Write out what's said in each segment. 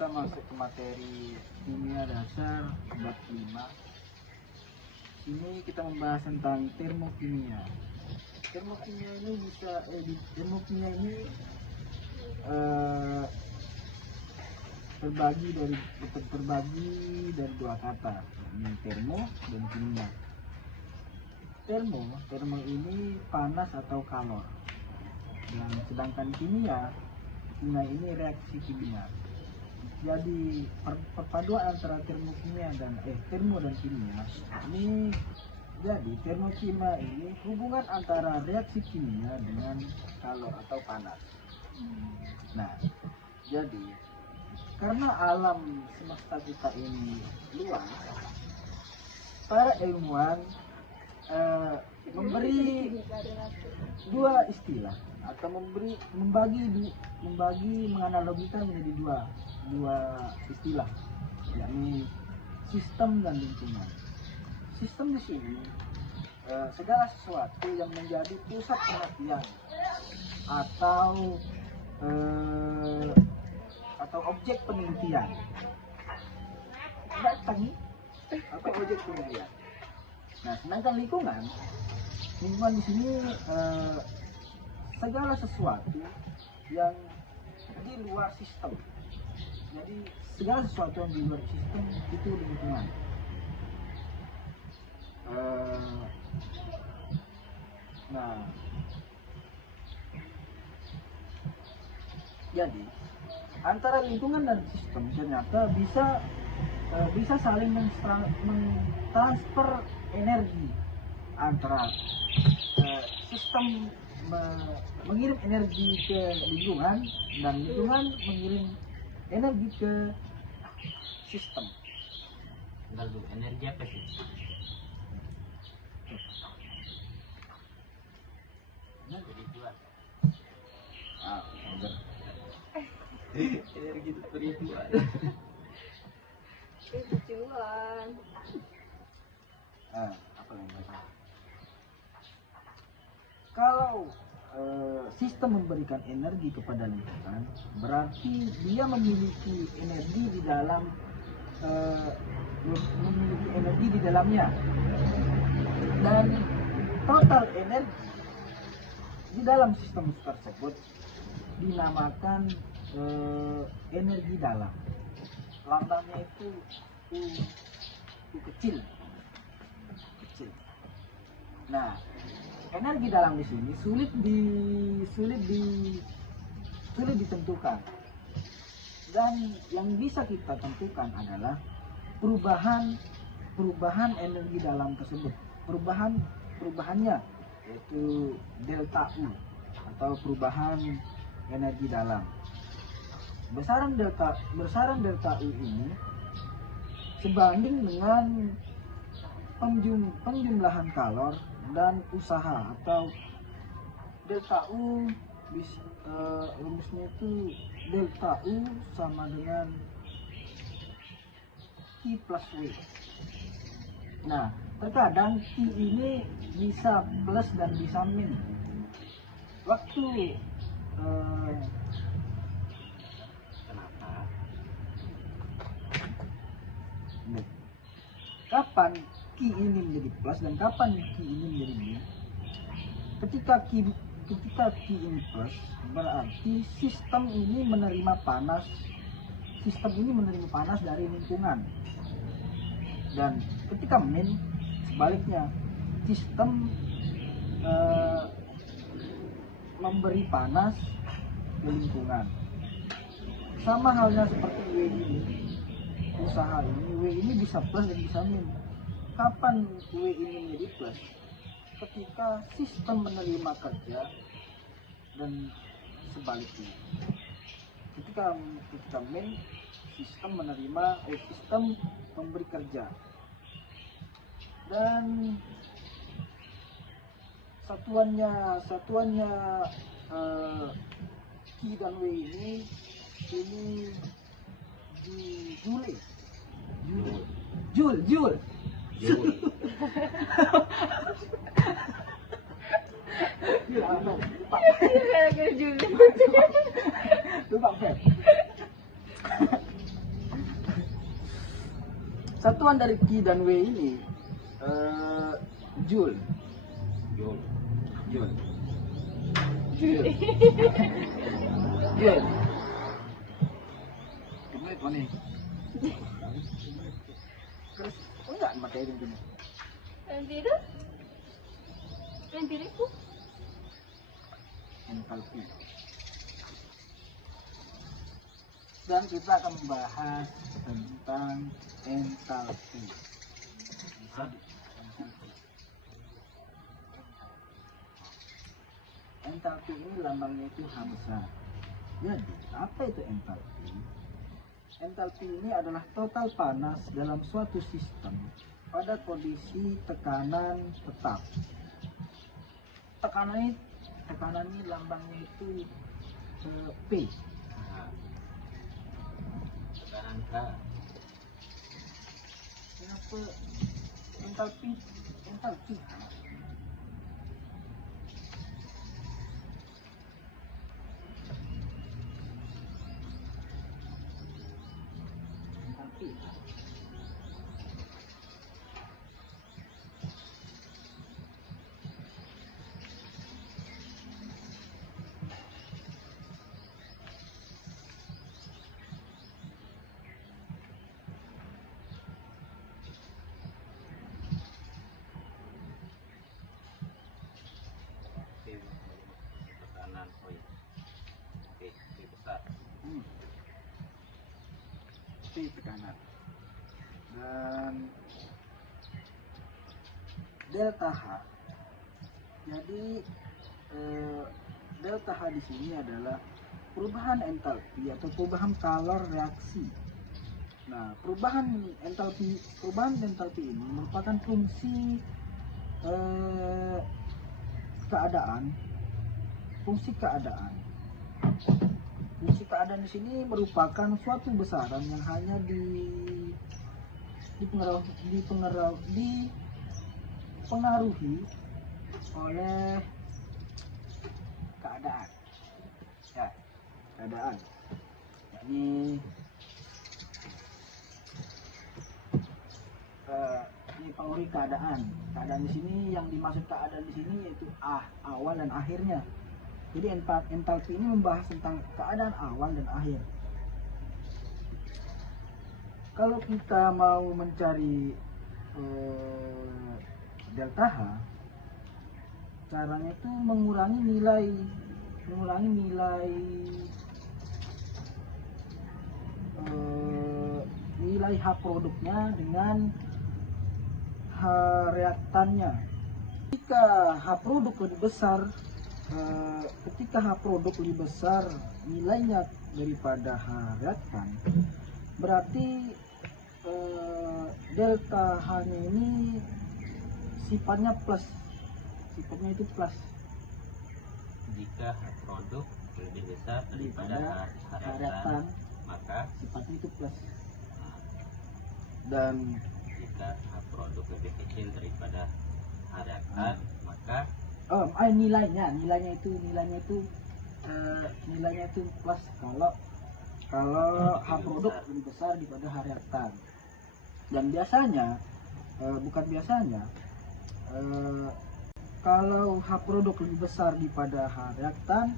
kita masuk ke materi kimia dasar bab 5. Sini kita membahas tentang termokimia. Termokimia ini terbagi dari dua kata, ini termo dan kimia. Termo ini panas atau kalor, dan sedangkan kimia ini reaksi kimia. Jadi perpaduan antara termo dan kimia ini, jadi termokimia ini hubungan antara reaksi kimia dengan kalor atau panas. Nah, jadi karena alam semesta kita ini luas, para ilmuwan memberi dua istilah atau menganalogikan menjadi dua istilah, yakni sistem dan lingkungan. Sistem di sini segala sesuatu yang menjadi pusat perhatian atau objek penelitian, atau objek penelitian. Nah, sedangkan lingkungan di sini segala sesuatu yang di luar sistem. Jadi segala sesuatu yang di luar sistem itu lingkungan. Nah, jadi antara lingkungan dan sistem ternyata bisa saling mentransfer energi antara sistem mengirim energi ke lingkungan dan lingkungan mengirim energi ke sistem. Lalu energi apa sih? Jadi dua. Energi itu peribuan. Tujuan. Apa yang masalah? Kalau sistem memberikan energi kepada lingkungan, berarti dia memiliki energi di dalamnya, dan total energi di dalam sistem tersebut dinamakan energi dalam. Lambangnya itu kecil. Nah, energi dalam di sini sulit ditentukan, dan yang bisa kita tentukan adalah perubahan energi dalam tersebut. Perubahannya yaitu delta U atau perubahan energi dalam. Besaran delta U ini sebanding dengan penjumlahan kalor dan usaha, atau delta U rumusnya itu delta U sama dengan Q plus W. Nah, terkadang Q ini bisa plus dan bisa min. Kapan Q ini menjadi plus dan kapan Q ini menjadi min? Ketika Q ini plus, berarti sistem ini menerima panas dari lingkungan. Dan ketika min, sebaliknya, sistem memberi panas ke lingkungan. Sama halnya seperti W ini, usaha ini, W ini bisa plus dan bisa min. Kapan W ini menjadi plus? Ketika sistem menerima kerja, dan sebaliknya. Ketika min, sistem memberi kerja. Dan satuannya Q dan W ini di Joule. Lupa. Satuan dari Q dan W ini Joule. Joule. Joule. Joule. Joule. Kemudian apa nih? Terus enggak materi ini. Mentira? Mentira itu? Entalpi. Dan kita akan membahas tentang entalpi. Entalpi ini lambangnya itu H besar. Jadi, apa itu entalpi? Entalpi ini adalah total panas dalam suatu sistem pada kondisi tekanan tetap. Tekanan ini lambangnya itu P. Nah, tekanan K. Kenapa entalpi? Entalpi. Tekanan P besar. P tekanan. Dan delta H. Jadi delta H di sini adalah perubahan entalpi atau perubahan kalor reaksi. Nah, perubahan entalpi ini merupakan fungsi keadaan. Fungsi keadaan di sini merupakan suatu besaran yang hanya dipengaruhi oleh keadaan. Ya, keadaan. Ini pengaruhi keadaan. Keadaan di sini yang dimaksud keadaan di sini yaitu awal dan akhirnya. Jadi entalpi ini membahas tentang keadaan awal dan akhir. Kalau kita mau mencari delta H, caranya itu mengurangi nilai H produknya dengan H reaktannya. Jika H produk lebih besar, nilainya daripada H reaktan, berarti delta H-nya ini sifatnya plus. Sifatnya itu plus. Jika H produk lebih besar daripada H reaktan, maka sifatnya itu plus. Nah, Dan jika H produk lebih kecil daripada H reaktan, maka nilainya itu plus kalau H produk lebih besar daripada H reaktan. Dan biasanya kalau H produk lebih besar daripada H reaktan,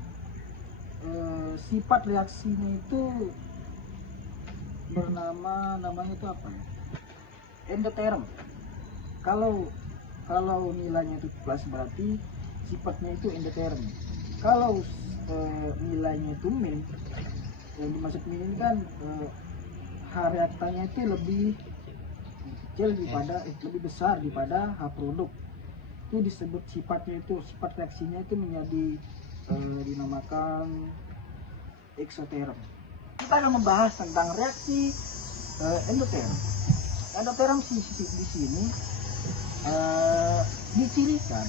sifat reaksinya itu namanya itu apa ya? Endoterm. Kalau nilainya itu plus berarti sifatnya itu endoterm. Kalau nilainya itu min, yang dimaksud min ini kan H reaktannya itu lebih kecil lebih besar daripada H produk. Itu disebut sifat reaksinya itu menjadi dinamakan eksoterm. Kita akan membahas tentang reaksi endoterm. Endoterm di sini dicirikan,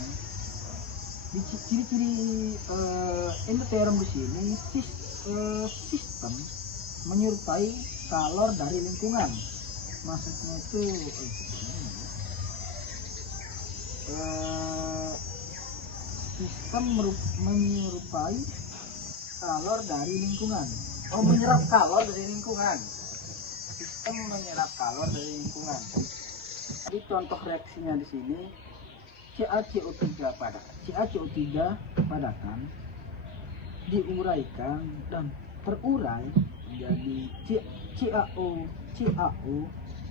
ciri-ciri endoterm di sini sistem menyerupai kalor dari lingkungan. Maksudnya itu sistem menyerupai kalor dari lingkungan. Menyerap kalor dari lingkungan. sistem menyerap kalor dari lingkungan. Jadi contoh reaksinya di sini CaCO3 padatan diuraikan dan terurai menjadi CaO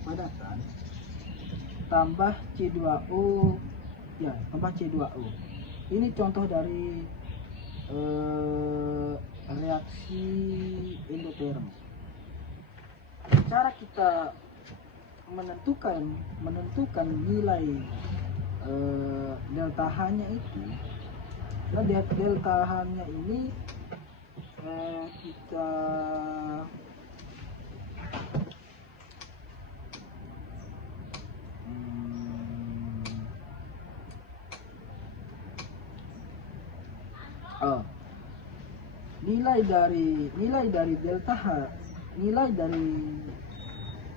padatan tambah C2O tambah C2O. Ini contoh dari reaksi endoterm. Cara kita menentukan nilai delta H-nya itu, nah delta H-nya ini kita nilai dari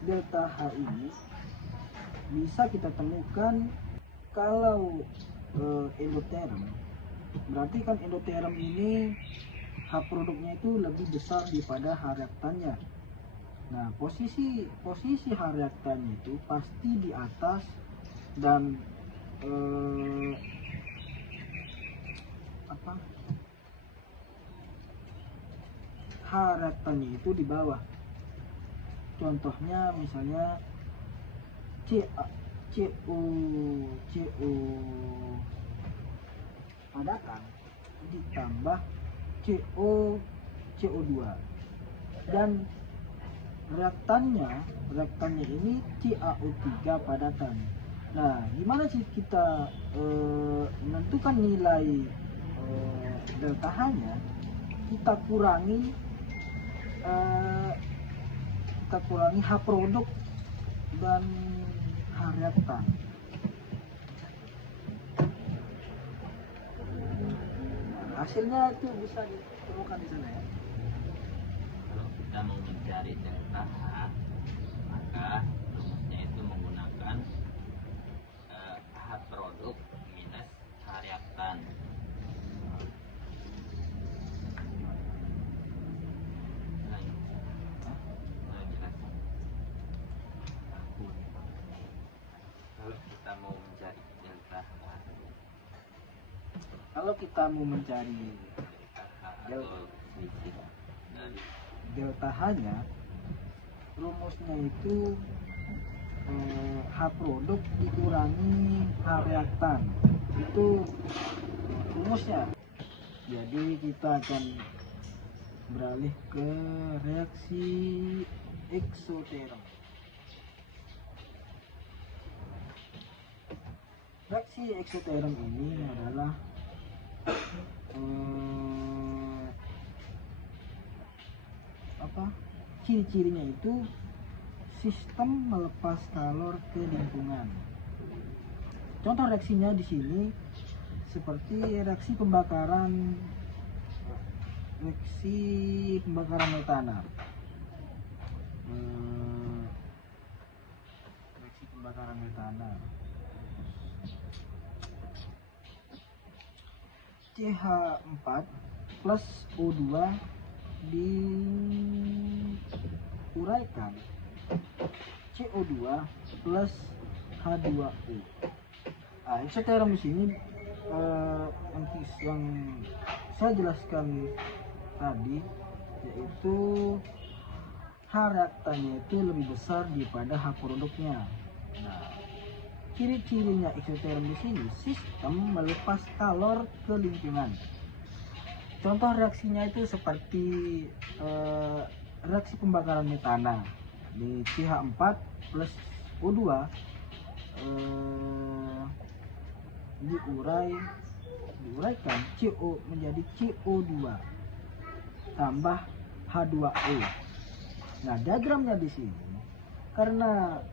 delta H ini bisa kita temukan kalau endoterm. Berarti kan endoterm ini H produknya itu lebih besar daripada H reaktannya. Nah, posisi H reaktannya itu pasti di atas dan H reaktannya itu di bawah. Contohnya misalnya CO padatan ditambah CO2 dan reaktannya ini CaO3 padatan. Nah, gimana sih kita menentukan nilai delta H-nya? Kita kurangi H produk dan H reaktan. Hasilnya itu bisa ditemukan di sana ya. Kalau kita mau mencari delta H, maka rumusnya itu menggunakan H produk minus H reaktan. Kalau kita mau mencari delta H-nya, rumusnya itu H produk dikurangi H reaktan. Itu rumusnya. Jadi kita akan beralih ke reaksi eksoterm. Reaksi eksoterm ini adalah ciri-cirinya itu sistem melepas kalor ke lingkungan. Contoh reaksinya di sini seperti reaksi pembakaran metana. Reaksi pembakaran metana. CH4 plus O2 diuraikan CO2 plus H2O. Nah, eksoterm di sini yang saya jelaskan tadi, yaitu H reaktannya itu lebih besar daripada H produknya. Nah, ciri-cirinya eksoterm di sini sistem melepas kalor ke lingkungan. Contoh reaksinya itu seperti reaksi pembakaran metana di CH4 plus O2 diuraikan CO menjadi CO2 tambah H2O. Nah, diagramnya di sini karena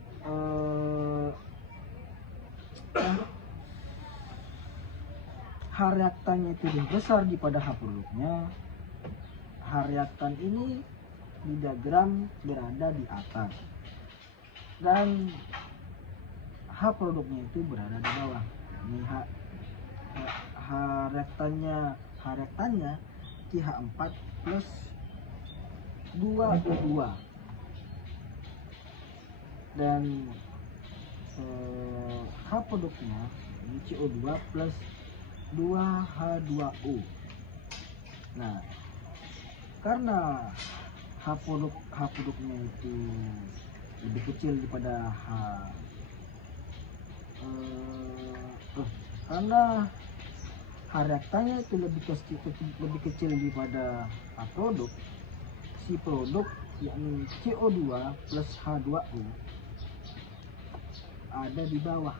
H reaktannya itu lebih besar daripada H produknya, H reaktan ini di diagram berada di atas dan H produknya itu berada di bawah. Ini H reaktannya CH4 plus 2O2. dan H produknya ini CO2 plus 2H2O. Nah, karena H produknya itu lebih kecil daripada karena H reaktannya itu lebih kecil daripada H produk, si produk yakni CO2 plus H2O ada di bawah.